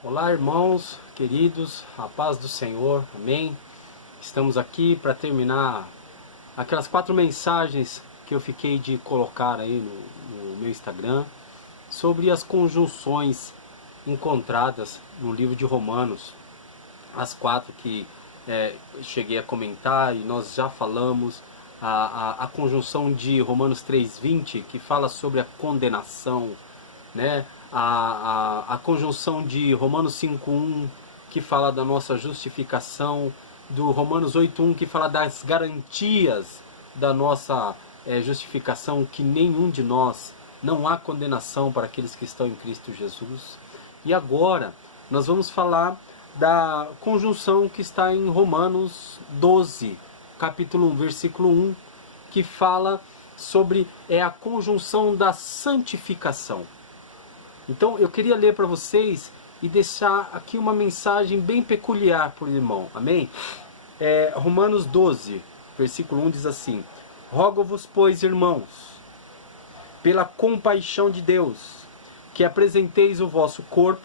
Olá, irmãos queridos, a paz do Senhor, amém? Estamos aqui para terminar aquelas 4 mensagens que eu fiquei de colocar aí no meu Instagram sobre as conjunções encontradas no livro de Romanos, as 4 que cheguei a comentar e nós já falamos, a conjunção de Romanos 3:20 que fala sobre a condenação, né? A conjunção de Romanos 5:1 que fala da nossa justificação, do Romanos 8:1 que fala das garantias da nossa justificação, que nenhum de nós, não há condenação para aqueles que estão em Cristo Jesus. E agora nós vamos falar da conjunção que está em Romanos 12, capítulo 1, versículo 1, que fala sobre a conjunção da santificação. Então eu queria ler para vocês e deixar aqui uma mensagem bem peculiar para o irmão, amém? Romanos 12, versículo 1 diz assim: Rogo-vos, pois, irmãos, pela compaixão de Deus, que apresenteis o vosso corpo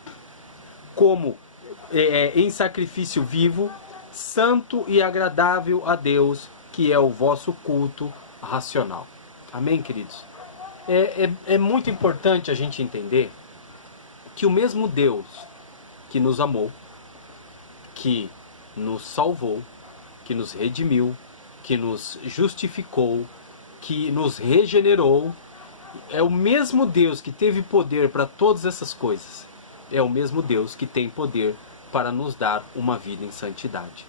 como em sacrifício vivo, santo e agradável a Deus, que é o vosso culto racional. Amém, queridos? É muito importante a gente entender que o mesmo Deus que nos amou, que nos salvou, que nos redimiu, que nos justificou, que nos regenerou, é o mesmo Deus que teve poder para todas essas coisas. É o mesmo Deus que tem poder para nos dar uma vida em santidade.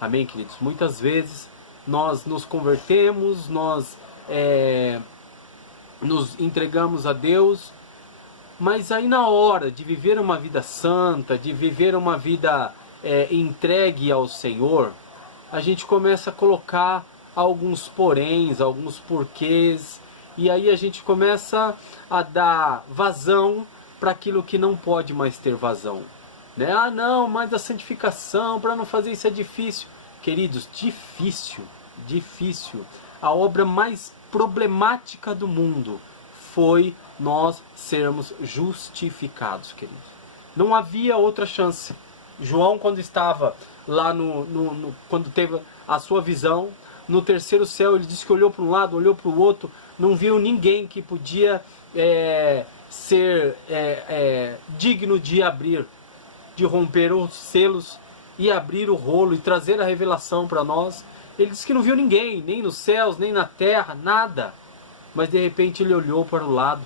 Amém, queridos? Muitas vezes nós nos convertemos, nós nos entregamos a Deus, mas aí na hora de viver uma vida santa, de viver uma vida entregue ao Senhor, a gente começa a colocar alguns poréns, alguns porquês, e aí a gente começa a dar vazão para aquilo que não pode mais ter vazão, né? Ah, não, mas a santificação, para não fazer isso é difícil. Queridos, difícil. A obra mais problemática do mundo foi nós sermos justificados, queridos. Não havia outra chance. João, quando estava lá quando teve a sua visão, no terceiro céu, ele disse que olhou para um lado, olhou para o outro, não viu ninguém que podia ser digno de abrir, de romper os selos e abrir o rolo e trazer a revelação para nós. Ele disse que não viu ninguém, nem nos céus, nem na terra, nada. Mas de repente ele olhou para o lado,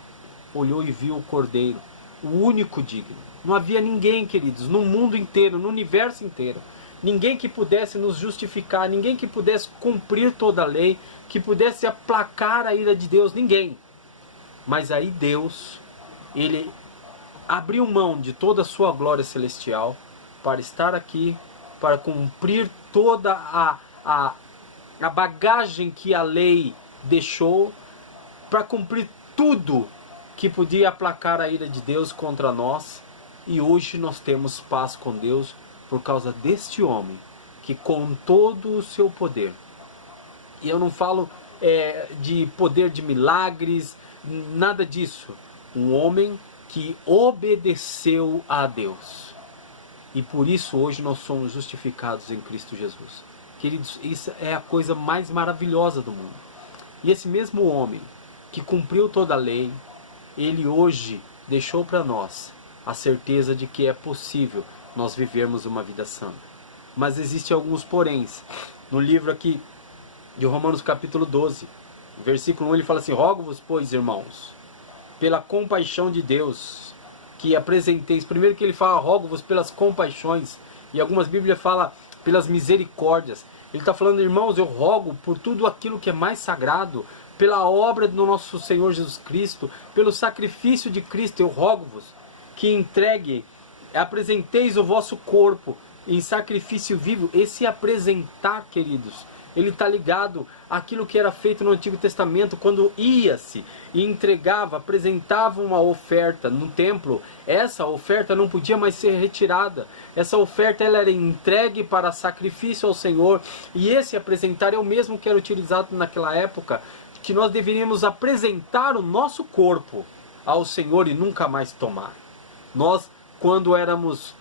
olhou e viu o Cordeiro, o único digno. Não havia ninguém, queridos, no mundo inteiro, no universo inteiro, ninguém que pudesse nos justificar, ninguém que pudesse cumprir toda a lei, que pudesse aplacar a ira de Deus, ninguém. Mas aí Deus, ele abriu mão de toda a sua glória celestial para estar aqui, para cumprir toda a bagagem que a lei deixou, para cumprir tudo que podia aplacar a ira de Deus contra nós. E hoje nós temos paz com Deus por causa deste homem que, com todo o seu poder, e eu não falo de poder de milagres, nada disso, um homem que obedeceu a Deus, e por isso hoje nós somos justificados em Cristo Jesus. Queridos, isso é a coisa mais maravilhosa do mundo. E esse mesmo homem que cumpriu toda a lei, ele hoje deixou para nós a certeza de que é possível nós vivermos uma vida santa. Mas existem alguns poréns. No livro aqui de Romanos capítulo 12, versículo 1, ele fala assim: Rogo-vos, pois, irmãos, pela compaixão de Deus, que apresenteis. Primeiro que ele fala, rogo-vos pelas compaixões, e algumas bíblias falam pelas misericórdias. Ele está falando, irmãos, eu rogo por tudo aquilo que é mais sagrado, pela obra do nosso Senhor Jesus Cristo, pelo sacrifício de Cristo, eu rogo-vos que apresenteis o vosso corpo em sacrifício vivo. Esse apresentar, queridos, ele está ligado àquilo que era feito no Antigo Testamento, quando ia-se e entregava, apresentava uma oferta no templo. Essa oferta não podia mais ser retirada. Essa oferta ela era entregue para sacrifício ao Senhor. E esse apresentar é o mesmo que era utilizado naquela época, que nós deveríamos apresentar o nosso corpo ao Senhor e nunca mais tomar. Nós quando éramos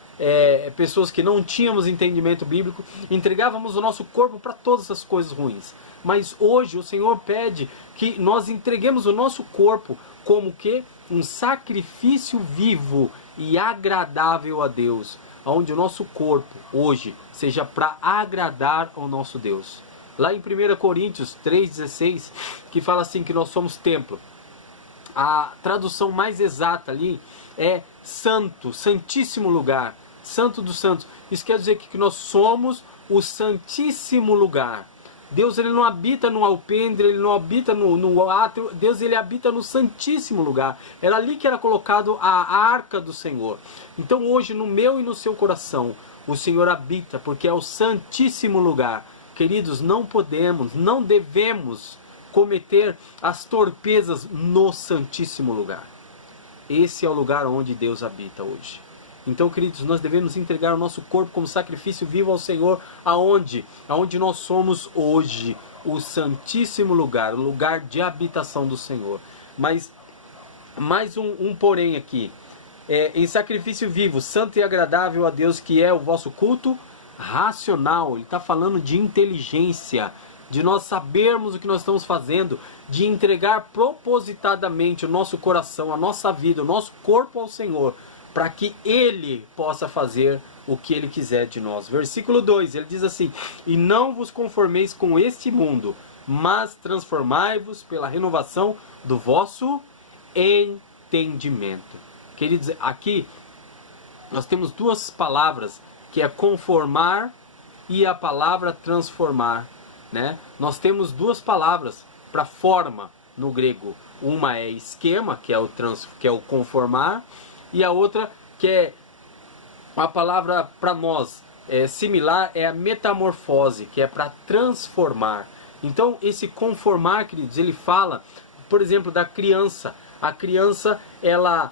pessoas que não tínhamos entendimento bíblico, entregávamos o nosso corpo para todas as coisas ruins. Mas hoje o Senhor pede que nós entreguemos o nosso corpo como que um sacrifício vivo e agradável a Deus, onde o nosso corpo hoje seja para agradar ao nosso Deus. Lá em 1 Coríntios 3,16, que fala assim que nós somos templo. A tradução mais exata ali é santo, santíssimo lugar, santo dos santos. Isso quer dizer que nós somos o santíssimo lugar. Deus, ele não habita no alpendre, ele não habita no átrio. Deus, ele habita no santíssimo lugar. Era ali que era colocado a arca do Senhor. Então hoje, no meu e no seu coração, o Senhor habita, porque é o santíssimo lugar. Queridos, não podemos, não devemos cometer as torpezas no santíssimo lugar. Esse é o lugar onde Deus habita hoje. Então, queridos, nós devemos entregar o nosso corpo como sacrifício vivo ao Senhor, aonde? Aonde nós somos hoje, o santíssimo lugar, o lugar de habitação do Senhor. Mas, mais um porém aqui, em sacrifício vivo, santo e agradável a Deus, que é o vosso culto racional. Ele está falando de inteligência, de nós sabermos o que nós estamos fazendo, de entregar propositadamente o nosso coração, a nossa vida, o nosso corpo ao Senhor, para que Ele possa fazer o que Ele quiser de nós. Versículo 2, ele diz assim: e não vos conformeis com este mundo, mas transformai-vos pela renovação do vosso entendimento. Queridos, aqui nós temos duas palavras, que é conformar e a palavra transformar, né? Nós temos duas palavras para forma no grego. Uma é esquema, que é o conformar, e a outra, que é uma palavra para nós similar, é a metamorfose, que é para transformar. Então, esse conformar, queridos, ele fala, por exemplo, da criança. A criança, ela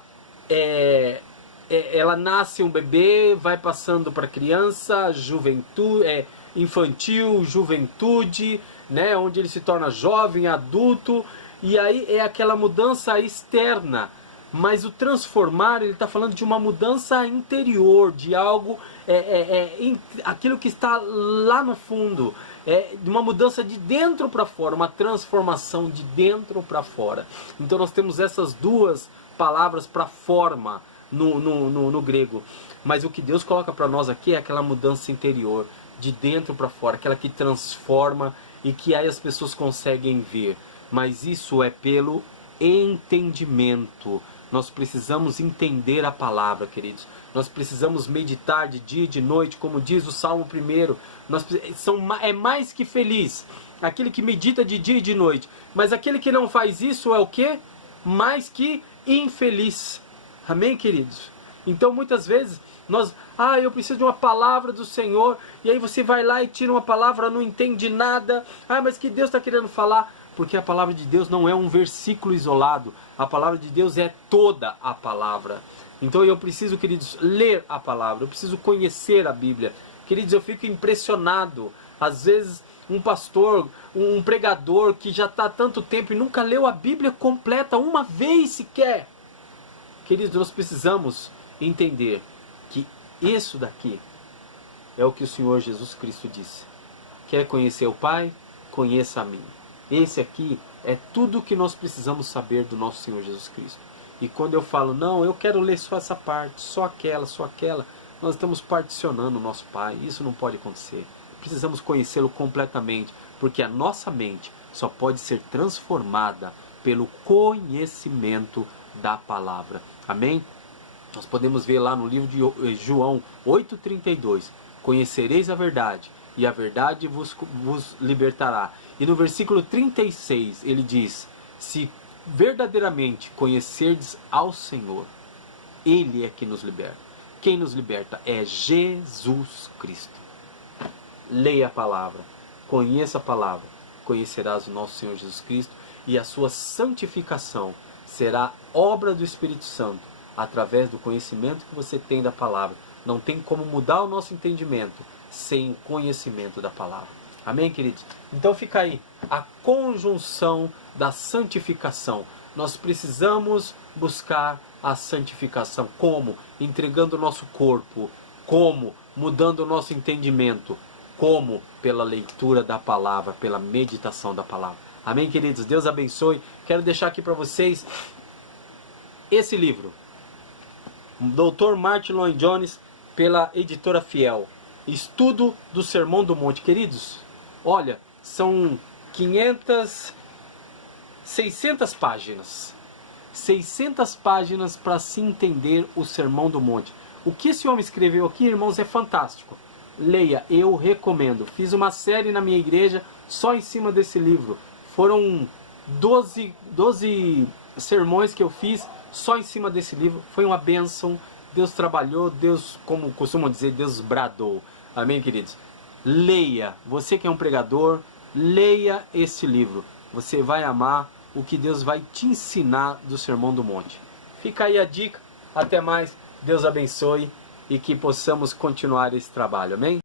nasce um bebê, vai passando para criança, juventude, infantil, juventude, né, onde ele se torna jovem, adulto, e aí é aquela mudança externa. Mas o transformar, ele está falando de uma mudança interior, de algo, aquilo que está lá no fundo, de uma mudança de dentro para fora, uma transformação de dentro para fora. Então nós temos essas duas palavras para forma no grego. Mas o que Deus coloca para nós aqui é aquela mudança interior, de dentro para fora, aquela que transforma e que aí as pessoas conseguem ver. Mas isso é pelo entendimento. Nós precisamos entender a palavra, queridos. Nós precisamos meditar de dia e de noite, como diz o Salmo 1. É mais que feliz aquele que medita de dia e de noite. Mas aquele que não faz isso é o quê? Mais que infeliz. Amém, queridos? Então, muitas vezes, eu preciso de uma palavra do Senhor. E aí você vai lá e tira uma palavra, não entende nada. Mas que Deus está querendo falar? Porque a palavra de Deus não é um versículo isolado. A palavra de Deus é toda a palavra. Então eu preciso, queridos, ler a palavra. Eu preciso conhecer a Bíblia. Queridos, eu fico impressionado. Às vezes um pastor, um pregador que já está há tanto tempo e nunca leu a Bíblia completa uma vez sequer. Queridos, nós precisamos entender que isso daqui é o que o Senhor Jesus Cristo disse. Quer conhecer o Pai? Conheça a mim. Esse aqui é tudo o que nós precisamos saber do nosso Senhor Jesus Cristo. E quando eu falo, não, eu quero ler só essa parte, só aquela, nós estamos particionando o nosso Pai. Isso não pode acontecer. Precisamos conhecê-lo completamente, porque a nossa mente só pode ser transformada pelo conhecimento da palavra. Amém? Nós podemos ver lá no livro de João 8,32. Conhecereis a verdade, e a verdade vos libertará. E no versículo 36 ele diz: se verdadeiramente conhecerdes ao Senhor, Ele é que nos liberta. Quem nos liberta é Jesus Cristo. Leia a palavra, conheça a palavra, conhecerás o nosso Senhor Jesus Cristo, e a sua santificação será obra do Espírito Santo, através do conhecimento que você tem da palavra. Não tem como mudar o nosso entendimento sem o conhecimento da palavra. Amém, queridos? Então fica aí a conjunção da santificação. Nós precisamos buscar a santificação. Como? Entregando o nosso corpo. Como? Mudando o nosso entendimento. Como? Pela leitura da palavra, pela meditação da palavra. Amém, queridos? Deus abençoe. Quero deixar aqui para vocês esse livro. Dr. Martyn Lloyd-Jones, pela editora Fiel. Estudo do Sermão do Monte. Queridos, olha, são 600 páginas. 600 páginas para se entender o Sermão do Monte. O que esse homem escreveu aqui, irmãos, é fantástico. Leia, eu recomendo. Fiz uma série na minha igreja só em cima desse livro. Foram 12 sermões que eu fiz só em cima desse livro. Foi uma bênção. Deus trabalhou, Deus, como costumam dizer, Deus bradou. Amém, queridos? Leia. Você que é um pregador, leia esse livro. Você vai amar o que Deus vai te ensinar do Sermão do Monte. Fica aí a dica. Até mais. Deus abençoe e que possamos continuar esse trabalho. Amém?